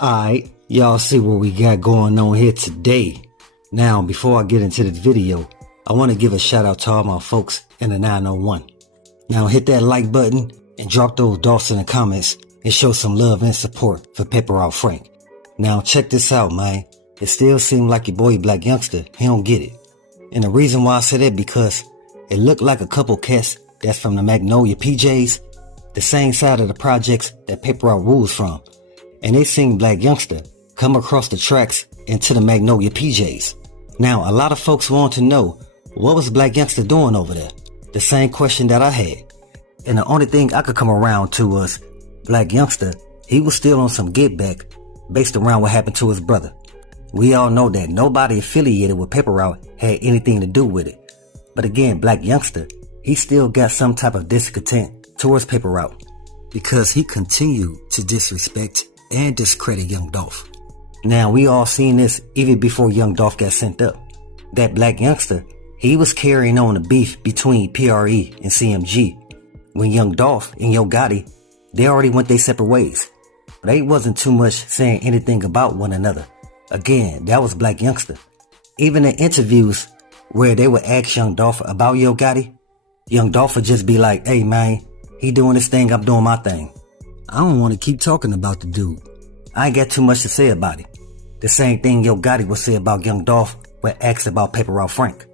Alright, y'all see what we got going on here today. Now, before I get into this video, I want to give a shout out to all my folks in the 901. Now hit that like button and drop those Dolphs in the comments and show some love and support for Paper Route Frank. Now check this out, man. It still seems like your boy Blac Youngsta, he don't get it. And the reason why I say that because it looked like a couple cats that's from the Magnolia PJs, the same side of the projects that Paper Route rules from. And they seen Blac Youngsta come across the tracks into the Magnolia PJs. Now, a lot of folks want to know, what was Blac Youngsta doing over there? The same question that I had. And the only thing I could come around to was, Blac Youngsta, he was still on some get back based around what happened to his brother. We all know that nobody affiliated with Paper Route had anything to do with it. But again, Blac Youngsta, he still got some type of discontent towards Paper Route because he continued to disrespect and discredit Young Dolph. Now, we all seen this even before Young Dolph got sent up. That Blac Youngsta, he was carrying on the beef between PRE and CMG. When Young Dolph and Yo Gotti, they already went their separate ways. They wasn't too much saying anything about one another. Again, that was Blac Youngsta. Even in interviews where they would ask Young Dolph about Yo Gotti, Young Dolph would just be like, hey man, he doing his thing, I'm doing my thing. I don't want to keep talking about the dude. I ain't got too much to say about it. The same thing Yo Gotti would say about Young Dolph when asked about Paper Route Frank.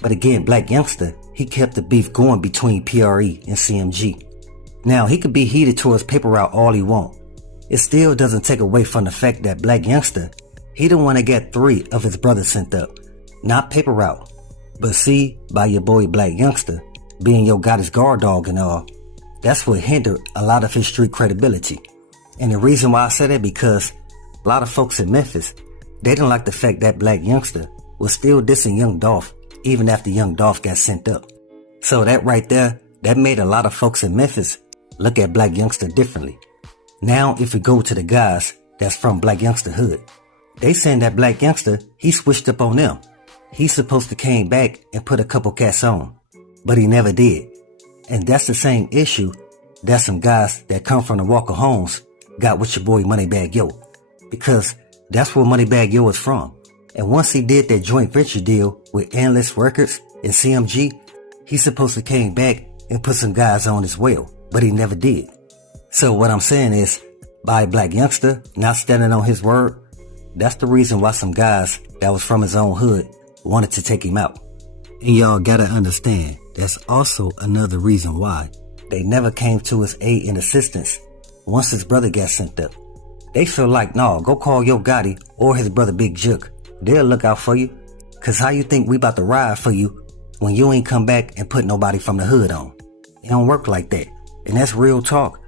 But again, Blac Youngsta, he kept the beef going between PRE and CMG. Now, he could be heated towards Paper Route all he want. It still doesn't take away from the fact that Blac Youngsta, he the one that got 3 of his brothers sent up. Not Paper Route. But see, by your boy Blac Youngsta, being Yo Gotti's guard dog and all, that's what hindered a lot of his street credibility. And the reason why I say that because a lot of folks in Memphis, they didn't like the fact that Blac Youngsta was still dissing Young Dolph even after Young Dolph got sent up. So that right there, that made a lot of folks in Memphis look at Blac Youngsta differently. Now if we go to the guys that's from Blac Youngsta hood, they saying that Blac Youngsta, he switched up on them. He's supposed to came back and put a couple cats on, but he never did. And that's the same issue that some guys that come from the Walker Homes got with your boy MoneyBaggYo. Because that's where MoneyBaggYo is from. And once he did that joint venture deal with Endless Records and CMG, he's supposed to came back and put some guys on as well, but he never did. So what I'm saying is, by Blac Youngsta not standing on his word, that's the reason why some guys that was from his own hood wanted to take him out. And y'all gotta understand, that's also another reason why they never came to his aid and assistance once his brother got sent up. They feel like, no, go call Yo Gotti or his brother Big Jook. They'll look out for you. Cause how you think we about to ride for you when you ain't come back and put nobody from the hood on? It don't work like that. And that's real talk.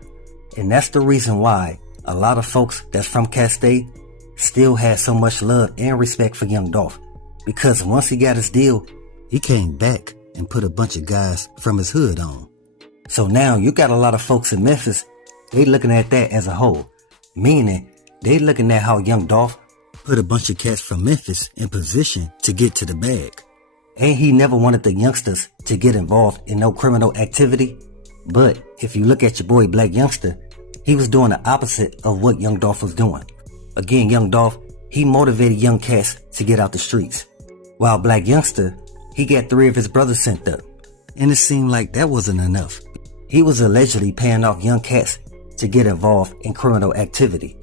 And that's the reason why a lot of folks that's from Cat State still had so much love and respect for Young Dolph. Because once he got his deal, he came back and put a bunch of guys from his hood on. So now you got a lot of folks in Memphis, they looking at that as a whole. Meaning, they looking at how Young Dolph put a bunch of cats from Memphis in position to get to the bag. And he never wanted the youngsters to get involved in no criminal activity. But if you look at your boy Blac Youngsta, he was doing the opposite of what Young Dolph was doing. Again, Young Dolph, he motivated young cats to get out the streets. While Blac Youngsta, he got 3 of his brothers sent up. And it seemed like that wasn't enough. He was allegedly paying off young cats to get involved in criminal activity,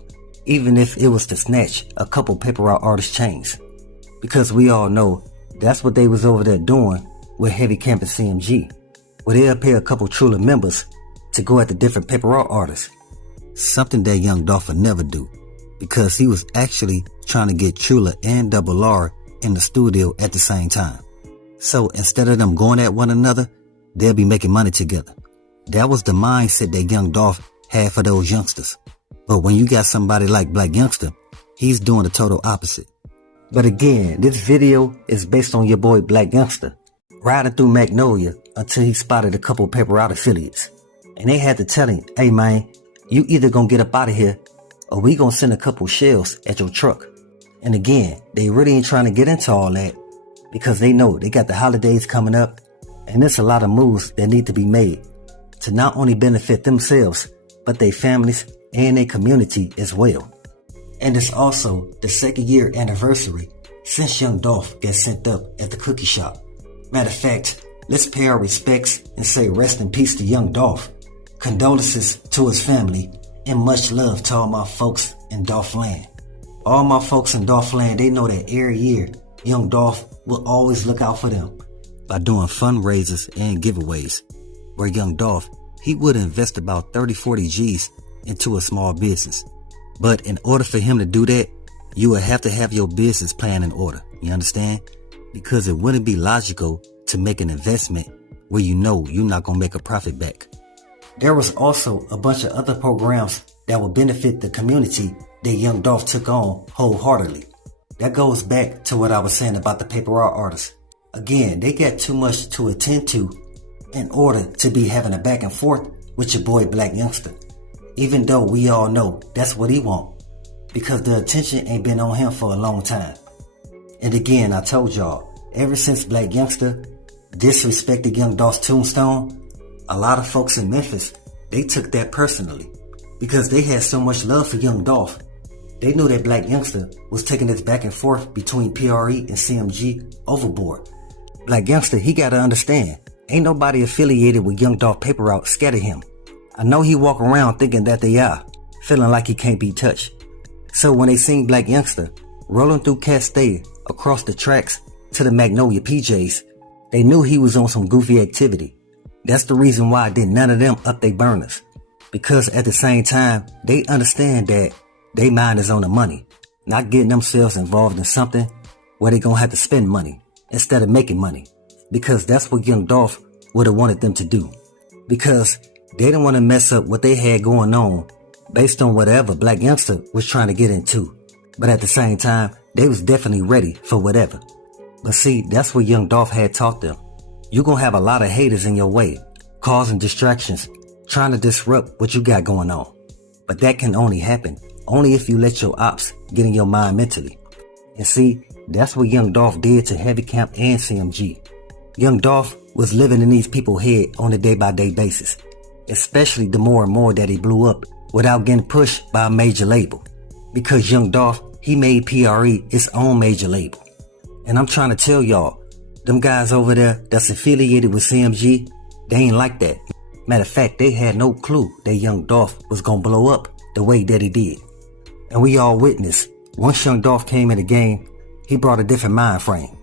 even if it was to snatch a couple Paper Route artist chains. Because we all know that's what they was over there doing with Heavy Camp and CMG, where they'll pay a couple Truly members to go at the different Paper Route artists. Something that Young Dolph would never do, because he was actually trying to get Trula and Double R in the studio at the same time. So instead of them going at one another, they'll be making money together. That was the mindset that Young Dolph had for those youngsters. But when you got somebody like Blac Youngsta, he's doing the total opposite. But again, this video is based on your boy Blac Youngsta riding through Magnolia until he spotted a couple Paper Route affiliates. And they had to tell him, hey man, you either gonna get up out of here or we gonna send a couple shells at your truck. And again, they really ain't trying to get into all that because they know they got the holidays coming up and there's a lot of moves that need to be made to not only benefit themselves, but their families and their community as well. And it's also the 2nd year anniversary since young Dolph got sent up at the cookie shop. Matter of fact, let's pay our respects and say rest in peace to young Dolph. Condolences to his family and much love to all my folks in Dolph land. All my folks in Dolph land, they know that every year young Dolph will always look out for them by doing fundraisers and giveaways, where young Dolph, he would invest about 30-40 G's into a small business. But in order for him to do that, you would have to have your business plan in order. You understand? Because it wouldn't be logical to make an investment where you know you're not going to make a profit back. There was also a bunch of other programs that would benefit the community that young Dolph took on wholeheartedly. That goes back to what I was saying about the paper route artists. Again, they got too much to attend to in order to be having a back and forth with your boy Blac Youngsta. Even though we all know that's what he want, because the attention ain't been on him for a long time. And again, I told y'all, ever since Blac Youngsta disrespected young Dolph's tombstone, a lot of folks in Memphis, they took that personally because they had so much love for young Dolph. They knew that Blac Youngsta was taking this back and forth between PRE and CMG overboard. Blac Youngsta, he gotta understand, ain't nobody affiliated with young Dolph paper route scared of him. I know he walk around thinking that they are, feeling like he can't be touched. So when they seen Blac Youngsta rolling through Castay across the tracks to the Magnolia PJs, they knew he was on some goofy activity. That's the reason why did none of them up they burners. Because at the same time, they understand that they mind is on the money, not getting themselves involved in something where they gonna have to spend money instead of making money. Because that's what young Dolph would have wanted them to do. Because they didn't want to mess up what they had going on based on whatever Blac Youngsta was trying to get into. But at the same time, they was definitely ready for whatever. But see, that's what young Dolph had taught them. You're going to have a lot of haters in your way, causing distractions, trying to disrupt what you got going on. But that can only happen only if you let your ops get in your mind mentally. And see, that's what young Dolph did to Heavy Camp and CMG. Young Dolph was living in these people's head on a day-by-day basis, especially the more and more that he blew up without getting pushed by a major label. Because young Dolph, he made PRE his own major label. And I'm trying to tell y'all, them guys over there that's affiliated with CMG, they ain't like that. Matter of fact, they had no clue that young Dolph was gonna blow up the way that he did. And we all witnessed, once young Dolph came in the game, he brought a different mind frame.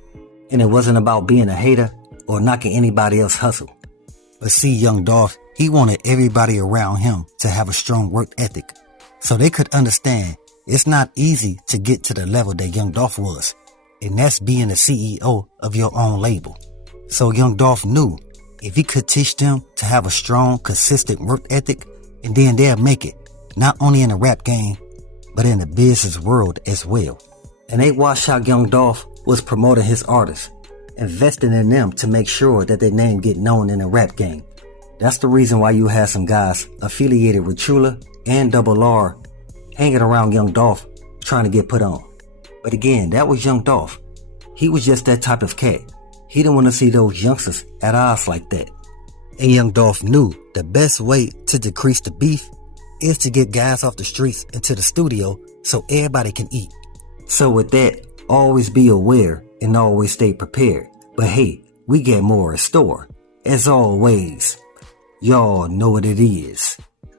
And it wasn't about being a hater or knocking anybody else's hustle. But see, young Dolph, he wanted everybody around him to have a strong work ethic, so they could understand it's not easy to get to the level that young Dolph was, and that's being the CEO of your own label. So young Dolph knew if he could teach them to have a strong, consistent work ethic, and then they'll make it, not only in the rap game, but in the business world as well. And they watched how young Dolph was promoting his artists, investing in them to make sure that their name get known in the rap game. That's the reason why you have some guys affiliated with Trula and Double R hanging around young Dolph trying to get put on. But again, that was young Dolph. He was just that type of cat. He didn't want to see those youngsters at odds like that. And young Dolph knew the best way to decrease the beef is to get guys off the streets into the studio so everybody can eat. So with that, always be aware and always stay prepared. But hey, we get more in store. As always, y'all know what it is.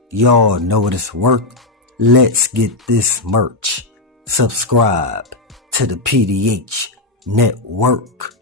Y'all know what it's worth. Let's get this merch. Subscribe to the PDH Network.